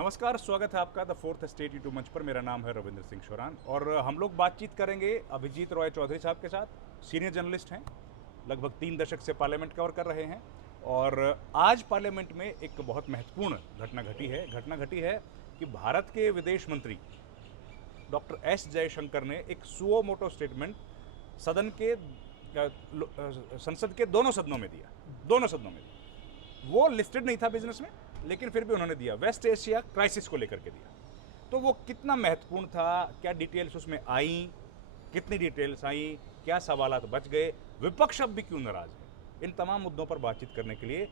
नमस्कार, स्वागत है आपका द फोर्थ स्टेट यूट्यूब मंच पर। मेरा नाम है रविंद्र सिंह शोरान और हम लोग बातचीत करेंगे अभिजीत रॉय चौधरी साहब के साथ। सीनियर जर्नलिस्ट हैं, लगभग 3 दशक से पार्लियामेंट कवर कर रहे हैं और आज पार्लियामेंट में एक बहुत महत्वपूर्ण घटना घटी है कि भारत के विदेश मंत्री डॉक्टर एस जयशंकर ने एक सुओ मोटो स्टेटमेंट संसद के दोनों सदनों में दिया। वो लिस्टेड नहीं था बिजनेस में, लेकिन फिर भी उन्होंने दिया। वेस्ट एशिया क्राइसिस को लेकर के दिया। तो वो कितना महत्वपूर्ण था, क्या डिटेल्स उसमें आई, कितनी डिटेल्स आई, क्या सवालात बच गए, विपक्ष अब भी क्यों नाराज है, इन तमाम मुद्दों पर बातचीत करने के लिए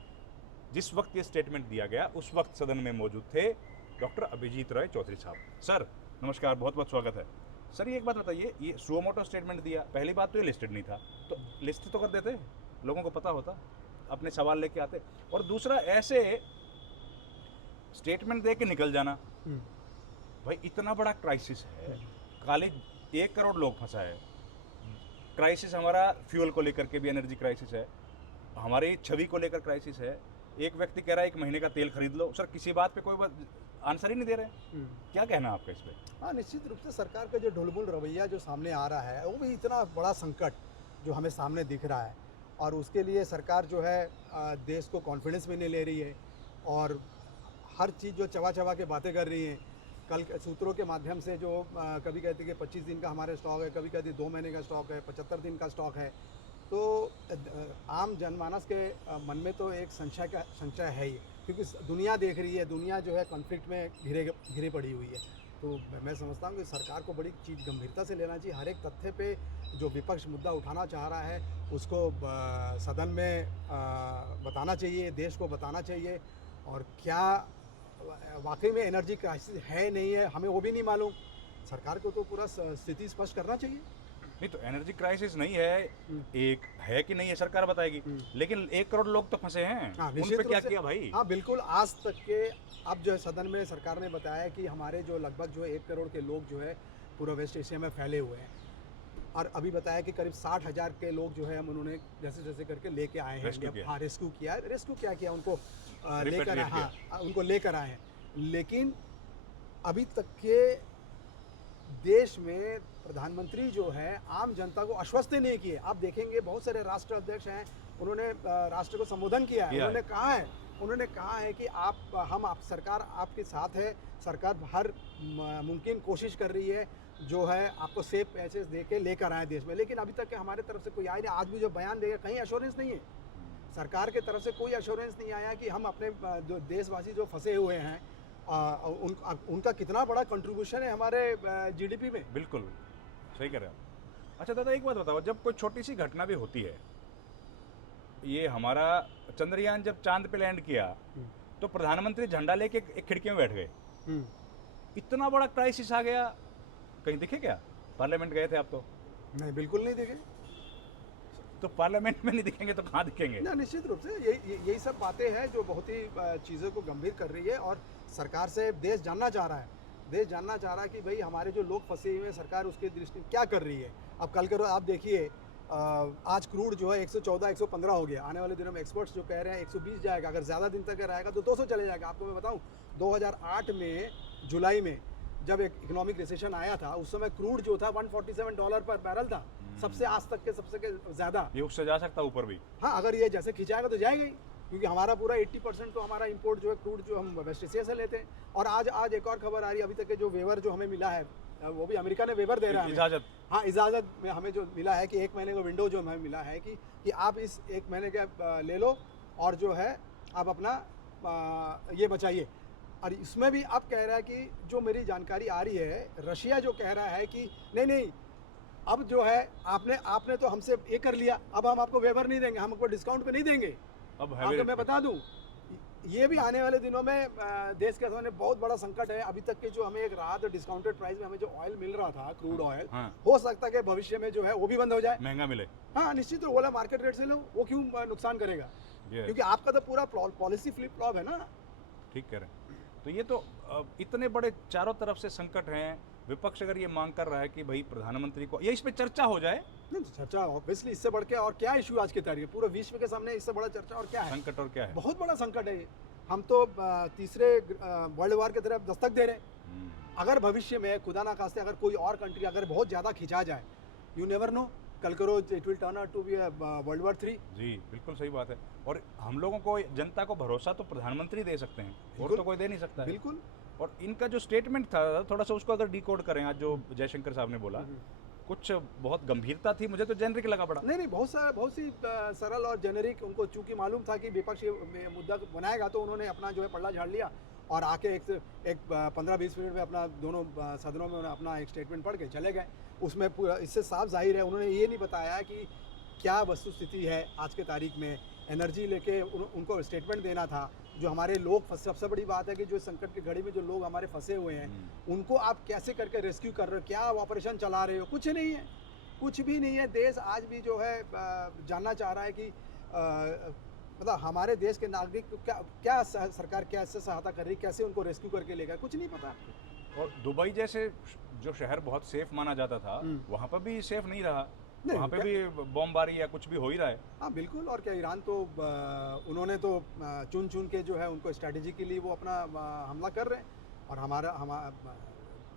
जिस वक्त ये स्टेटमेंट दिया गया उस वक्त सदन में मौजूद थे डॉक्टर अभिजीत रॉय चौधरी साहब। सर नमस्कार, बहुत बहुत स्वागत है। सर ये एक बात बताइए, ये सुओ मोटो स्टेटमेंट दिया, पहली बात तो ये लिस्टेड नहीं था, तो लिस्ट तो कर देते, लोगों को पता होता, अपने सवाल लेके आते। और दूसरा, ऐसे स्टेटमेंट दे के निकल जाना, भाई इतना बड़ा क्राइसिस है, खाली 1 करोड़ लोग फंसा है। क्राइसिस हमारा फ्यूल को लेकर के भी एनर्जी क्राइसिस है, हमारी छवि को लेकर क्राइसिस है। एक व्यक्ति कह रहा है 1 महीने का तेल खरीद लो। सर किसी बात पे कोई आंसर ही नहीं दे रहे। क्या कहना आपका इस पर? हाँ, निश्चित रूप से सरकार का जो ढुलमुल रवैया जो सामने आ रहा है, वो भी इतना बड़ा संकट जो हमें सामने दिख रहा है, और उसके लिए सरकार जो है देश को कॉन्फिडेंस में नहीं ले रही है और हर चीज़ जो चबा चबा के बातें कर रही हैं। कल सूत्रों के माध्यम से जो कभी कहती है कि 25 दिन का हमारे स्टॉक है, कभी कहती है 2 महीने का स्टॉक है, 75 दिन का स्टॉक है। तो आम जनमानस के मन में तो एक संशय है ही, क्योंकि दुनिया देख रही है, दुनिया जो है कॉन्फ्लिक्ट में घिरे पड़ी हुई है। तो मैं समझता हूँ कि सरकार को बड़ी चीज़ गंभीरता से लेना चाहिए। हर एक तथ्य पे जो विपक्ष मुद्दा उठाना चाह रहा है उसको सदन में बताना चाहिए, देश को बताना चाहिए। और क्या वाकई में एनर्जी क्राइसिस है नहीं है, हमें वो भी नहीं मालूम। सरकार को तो पूरा स्थिति स्पष्ट करना चाहिए। नहीं तो एनर्जी क्राइसिस नहीं है, एक है कि नहीं है सरकार बताएगी, लेकिन 1 करोड़ लोग तो फंसे हैं। हाँ, उन पे क्या किया भाई? हाँ बिल्कुल, आज तक के अब जो है सदन में सरकार ने बताया कि हमारे जो लगभग जो है 1 करोड़ के लोग जो है पूरा वेस्ट एशिया में फैले हुए हैं, और अभी बताया कि करीब 60,000 के लोग जो है हम उन्होंने जैसे जैसे करके लेके आए हैं। हाँ, रेस्क्यू किया उनको लेकर, हाँ उनको लेकर आए हैं। लेकिन अभी तक के देश में प्रधानमंत्री जो है आम जनता को आश्वस्त नहीं किए। आप देखेंगे बहुत सारे राष्ट्र अध्यक्ष हैं, उन्होंने राष्ट्र को संबोधन किया है। उन्होंने कहा है कि सरकार आपके साथ है, सरकार हर मुमकिन कोशिश कर रही है जो है आपको सेफ पैसेज दे के लेकर आए देश में। लेकिन अभी तक हमारे तरफ से कोई आया नहीं। आज भी जो बयान देगा कहीं एश्योरेंस नहीं है, सरकार के तरफ से कोई एश्योरेंस नहीं आया कि हम अपने जो देशवासी जो फंसे हुए हैं उनका कितना बड़ा कंट्रीब्यूशन है हमारे जीडीपी में। बिल्कुल सही कह रहे हैं। अच्छा दादा, एक बात बताओ, जब कोई छोटी सी घटना भी होती है, ये हमारा चंद्रयान जब चांद पे लैंड किया तो प्रधानमंत्री झंडा लेके एक खिड़की में बैठ गए। इतना बड़ा क्राइसिस आ गया, कहीं दिखे क्या? पार्लियामेंट गए थे आप तो? नहीं, बिल्कुल नहीं दिखे। तो पार्लियामेंट में नहीं दिखेंगे तो कहाँ दिखेंगे? ना, निश्चित रूप से यही सब बातें हैं जो बहुत ही चीज़ों को गंभीर कर रही है। और सरकार से देश जानना चाह रहा है कि भाई हमारे जो लोग फंसे हुए हैं, सरकार उसकी दृष्टि क्या कर रही है। अब कल करो आप देखिए, आज क्रूड जो है 114 115 हो गया। आने वाले दिनों में एक्सपर्ट्स जो कह रहे हैं 120 जाएगा, अगर ज़्यादा दिन तक रहेगा तो 200 चले जाएगा। आपको मैं बताऊँ, 2008 में जुलाई में जब एक इकोनॉमिक रिसेशन आया था, उस समय क्रूड जो था $147 पर बैरल था, सबसे आज तक के सबसे ज़्यादा। ये उससे जा सकता ऊपर भी। हाँ, अगर ये जैसे खिंचाएगा तो जाएगा ही, क्योंकि हमारा पूरा 80% तो हमारा इंपोर्ट जो है क्रूड जो हम वेस्ट एशिया से लेते हैं। और आज एक और खबर आ रही है, अभी तक के जो वेवर जो हमें मिला है, वो भी अमेरिका ने वेवर दे रहा है, इजाज़त। हाँ, इजाज़त में हमें जो मिला है कि 1 महीने का विंडो जो हमें मिला है कि आप इस 1 महीने का ले लो और जो है आप अपना ये बचाइए। और इसमें भी अब कह रहा है कि जो मेरी जानकारी आ रही है, रशिया जो कह रहा है कि नहीं, अब जो है आपने तो हमसे ये कर लिया, अब हम आपको वेवर नहीं देंगे, हम आपको डिस्काउंट पे नहीं देंगे। अब आपको मैं बता दूं, ये भी आने वाले दिनों में देश के सामने बहुत बड़ा संकट है। अभी तक के जो हमें एक राहत डिस्काउंटेड प्राइस में हमें जो ऑयल मिल रहा था, क्रूड ऑयल, हो सकता है कि भविष्य में जो है वो भी बंद हो जाए, महंगा मिले। हाँ, निश्चित रूप से मार्केट रेट से लो, वो क्यों नुकसान करेगा? क्योंकि आपका तो पूरा पॉलिसी फ्लिप फ्लॉप है ना। ठीक कह रहे हैं। तो ये तो इतने बड़े चारों तरफ से संकट हैं, विपक्ष अगर ये मांग कर रहा है कि भाई प्रधानमंत्री को ये इस पे चर्चा हो जाए। नहीं, चर्चा ऑब्वियसली इससे बढ़ के और क्या इशू आज की तारीख है, पूरे विश्व के सामने इससे बड़ा चर्चा और क्या है? संकट और क्या है? बहुत बड़ा संकट है ये। हम तो तीसरे वर्ल्ड वॉर की तरफ दस्तक दे रहे हैं। अगर भविष्य में खुदा ना खास्ते अगर कोई और कंट्री अगर बहुत ज़्यादा खिंचा जाए, यू नेवर नो, कल को रोज it will turn out to be world war 3। जी बिल्कुल सही बात है। और हम लोगों को, जनता को भरोसा तो प्रधानमंत्री दे सकते हैं, और बिल्कुल। तो कोई दे नहीं सकता है। बिल्कुल। और इनका जो स्टेटमेंट था, थोड़ा सा उसको अगर डिकोड करें, आज जो जयशंकर साहब ने बोला, कुछ बहुत गंभीरता थी, मुझे तो जेनरिक लगा बड़ा। नहीं बहुत सी सरल और जेनेरिक, उनको चूंकि मालूम था कि विपक्ष ये मुद्दा बनाएगा, तो उन्होंने अपना जो है पल्ला झाड़ लिया और आके एक 15-20 मिनट में अपना दोनों सदनों में उन्होंने अपना एक स्टेटमेंट पढ़ के चले गए। उसमें पूरा इससे साफ जाहिर है उन्होंने ये नहीं बताया कि क्या वस्तुस्थिति है आज के तारीख में। एनर्जी लेके उनको स्टेटमेंट देना था। जो हमारे लोग, सबसे बड़ी बात है कि जो संकट की घड़ी में जो लोग हमारे फंसे हुए हैं, उनको आप कैसे करके रेस्क्यू कर रहे हो, क्या ऑपरेशन चला रहे हो, कुछ नहीं है, कुछ भी नहीं है। देश आज भी जो है जानना चाह रहा है कि मतलब हमारे देश के नागरिक को क्या सरकार कैसे सहायता कर रही, कैसे उनको रेस्क्यू करके लेगा, कुछ नहीं पता। और दुबई जैसे जो शहर बहुत सेफ माना जाता था, वहाँ पर भी सेफ नहीं रहा। वहाँ पे भी बमबारी या कुछ भी हो ही रहा है। हाँ बिल्कुल। और क्या ईरान तो उन्होंने तो चुन चुन के जो है उनको स्ट्रैटेजी के लिए वो अपना हमला कर रहे हैं। और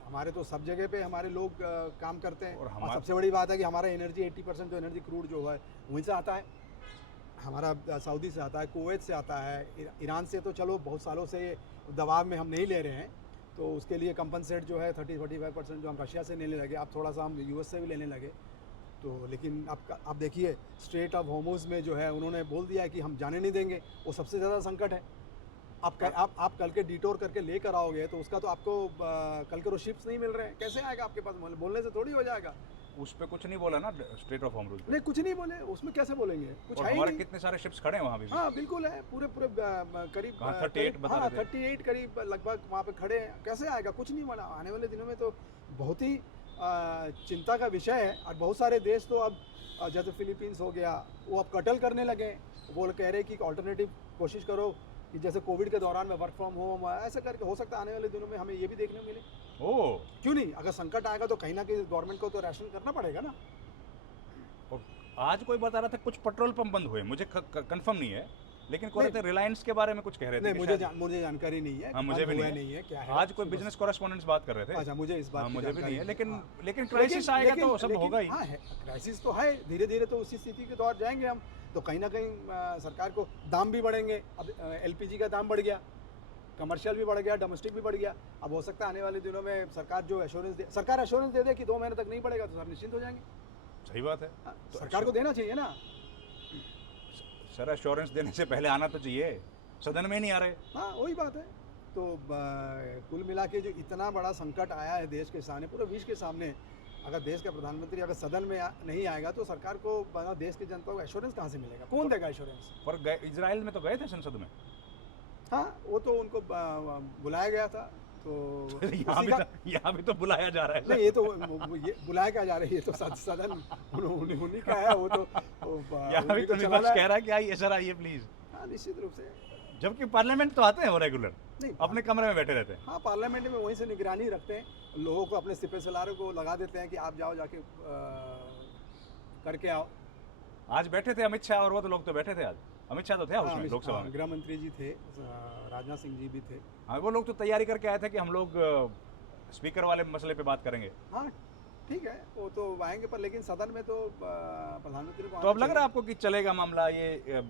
हमारे तो सब जगह पे हमारे लोग काम करते हैं। और सबसे बड़ी बात है कि हमारा एनर्जी 80% जो एनर्जी क्रूड जो है वहीं से आता है, हमारा सऊदी से आता है, कुवैत से आता है। ईरान से तो चलो बहुत सालों से दबाव में हम नहीं ले रहे हैं, तो उसके लिए कंपनसेट जो है 30-45% जो हम रशिया से लेने लगे, अब थोड़ा सा हम यूएस से भी लेने लगे। तो लेकिन आप देखिए स्ट्रेट ऑफ होर्मुज़ में जो है उन्होंने बोल दिया है कि हम जाने नहीं देंगे, वो सबसे ज़्यादा संकट है। आप कल के डिटोर करके लेकर आओगे तो उसका तो आपको कल के शिप्स नहीं मिल रहे हैं, कैसे आएगा आपके पास? बोलने से थोड़ी हो जाएगा। उस पे कुछ नहीं बोला ना स्ट्रेट ऑफ होर्मुज़ पे। नहीं कुछ नहीं बोले, उसमें कैसे बोलेंगे, कुछ है ही हमारे नहीं। कितने सारे शिप्स खड़े हैं वहाँ भी। हाँ बिल्कुल है, पूरे करीब 38 बता रहे थे। 38 करीब लगभग वहाँ पे खड़े हैं, कैसे आएगा? कुछ नहीं बोला। आने वाले दिनों में तो बहुत ही चिंता का विषय है। और बहुत सारे देश तो अब जैसे फिलीपींस हो गया, वो अब कटल करने लगे। वो कह रहे कि ऑल्टरनेटिव कोशिश करो कि जैसे कोविड के दौरान में वर्क फ्रॉम होम ऐसा करके हो सकता है आने वाले दिनों में हमें ये भी देखने को मिले। ओह, क्यों नहीं? अगर संकट आएगा तो कहीं ना कहीं गवर्नमेंट को तो राशन करना पड़ेगा ना। और आज कोई बता रहा था कुछ पेट्रोल पंप बंद हुए, मुझे कंफर्म नहीं है, लेकिन कोई थे रिलायंस के बारे में कुछ कह रहे थे। नहीं मुझे जानकारी नहीं है। हाँ, मुझे भी नहीं है क्या है। आज कोई बिजनेस कॉरेस्पॉन्डेंट्स बात कर रहे थे। अच्छा, मुझे इस बात की मुझे भी नहीं है, जानकारी लेकिन क्राइसिस आएगा तो सब होगा ही। हाँ है, क्राइसिस तो है, धीरे धीरे तो उसी स्थिति के दौर जाएंगे हम। तो कहीं ना कहीं सरकार को दाम भी बढ़ेंगे। अब एलपीजी का दाम बढ़ गया, कमर्शियल भी बढ़ गया, डोमेस्टिक भी बढ़ गया। अब हो सकता है आने वाले दिनों में सरकार जो एश्योरेंस दे दे कि 2 महीने तक नहीं बढ़ेगा तो सर निश्चिंत हो जाएंगे। सही बात है। तो सरकार को देना चाहिए ना। सर एश्योरेंस देने से पहले आना तो चाहिए, सदन में नहीं आ रहे। हाँ वही बात है। तो कुल मिला के जो इतना बड़ा संकट आया है देश के सामने, पूरे विश्व के सामने, अगर देश का प्रधानमंत्री अगर सदन में नहीं आएगा तो सरकार को, देश की जनता को एश्योरेंस कहाँ से मिलेगा? कौन देगा एश्योरेंस? पर इजराइल में तो गए थे संसद में। हाँ वो तो उनको बुलाया गया था। तो यहाँ भी तो बुलाया जा रहा है। नहीं ये बुलाया क्या जा रहा है, ये तो सदन उन्हीं का है। वो तो यहाँ भी तो विपक्ष कह रहा है कि आइए सर, आइए प्लीज। हाँ निश्चित रूप से। जबकि पार्लियामेंट तो आते हैं वो रेगुलर, नहीं अपने कमरे में बैठे रहते हैं। हाँ पार्लियामेंट में वहीं से निगरानी रखते हैं, लोगों को अपने सिपह सलारों को लगा देते हैं कि आप जाओ जाके करके आओ। आज बैठे थे अमित शाह, और वो तो लोग तो बैठे थे आज। अमित शाह तो थे उसमें, लोकसभा में गृह मंत्री जी थे, राजनाथ सिंह जी भी थे। हाँ वो लोग तो तैयारी करके आए थे कि हम लोग स्पीकर वाले मसले पे बात करेंगे। हाँ ठीक है, वो तो आएंगे, पर लेकिन सदन में तो प्रधानमंत्री को तो अब लग रहा है आपको कि चलेगा मामला, ये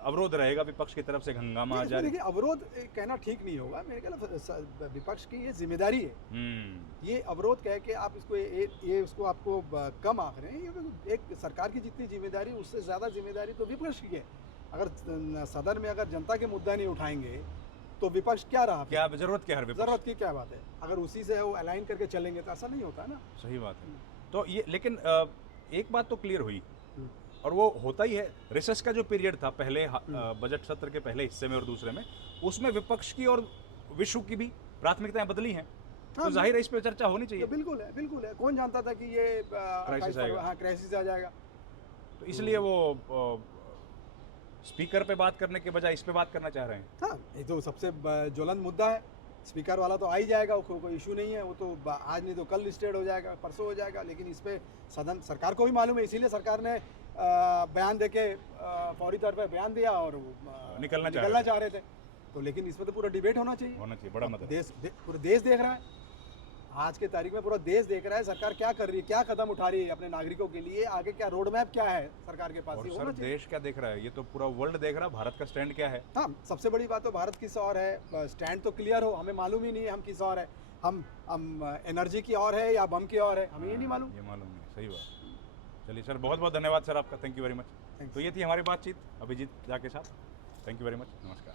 अवरोध रहेगा विपक्ष की तरफ से, हंगामा जारी? देखिए अवरोध कहना ठीक नहीं होगा, मेरे ख्याल विपक्ष की ये जिम्मेदारी है। ये अवरोध कह के आप इसको ये उसको आपको कम आंक रहे हैं। ये एक सरकार की जितनी जिम्मेदारी, उससे ज़्यादा जिम्मेदारी तो विपक्ष की है। अगर सदन में अगर जनता के मुद्दा नहीं उठाएंगे तो विपक्ष क्या रहा? क्या जरूरत क्या है? जरूरत की क्या बात है? अगर उसी से वो अलाइन करके चलेंगे तो ऐसा नहीं होता है ना। सही बात है। तो ये, लेकिन एक बात तो क्लियर हुई, और वो होता ही है, रिसेस का जो पीरियड था पहले बजट सत्र के पहले हिस्से में और दूसरे में, उसमें विपक्ष की और विश्व की भी प्राथमिकताएं बदली हैं। तो जाहिर है इस पे चर्चा होनी चाहिए। बिल्कुल है, बिल्कुल है। कौन जानता था कि ये क्राइसिस आ जाएगा? तो इसलिए वो स्पीकर पे बात करने के बजाय इस पे बात करना चाह रहे हैं। हाँ ये तो सबसे ज्वलंत मुद्दा है। स्पीकर वाला तो आ ही जाएगा, कोई इशू नहीं है। वो तो आज नहीं तो कल लिस्टेड हो जाएगा, परसों हो जाएगा। लेकिन इस पे सदन, सरकार को भी मालूम है, इसीलिए सरकार ने बयान देके फौरी तौर पे बयान दिया और निकलना चाह रहे थे। तो लेकिन इसमें तो पूरा डिबेट होना चाहिए। होना चाहिए, बड़ा मतलब। पूरा देश देख रहा है, आज के तारीख में पूरा देश देख रहा है सरकार क्या कर रही है, क्या कदम उठा रही है अपने नागरिकों के लिए, आगे क्या रोड मैप क्या है सरकार के पास, और ये सर होना चाहिए। देश क्या देख रहा है, ये तो पूरा वर्ल्ड देख रहा है, भारत का स्टैंड क्या है। हाँ, सबसे बड़ी बात तो भारत किस और है, स्टैंड तो क्लियर हो, हमें मालूम ही नहीं है हम किस और है, हम एनर्जी की और है या बम की और है, हमें ये नहीं मालूम। ये मालूम नहीं, सही बात। चलिए सर, बहुत बहुत धन्यवाद सर आपका, thank you very much. Thanks. तो ये थी हमारी बातचीत अभिजीत झा के साथ। थैंक यू वेरी मच, नमस्कार।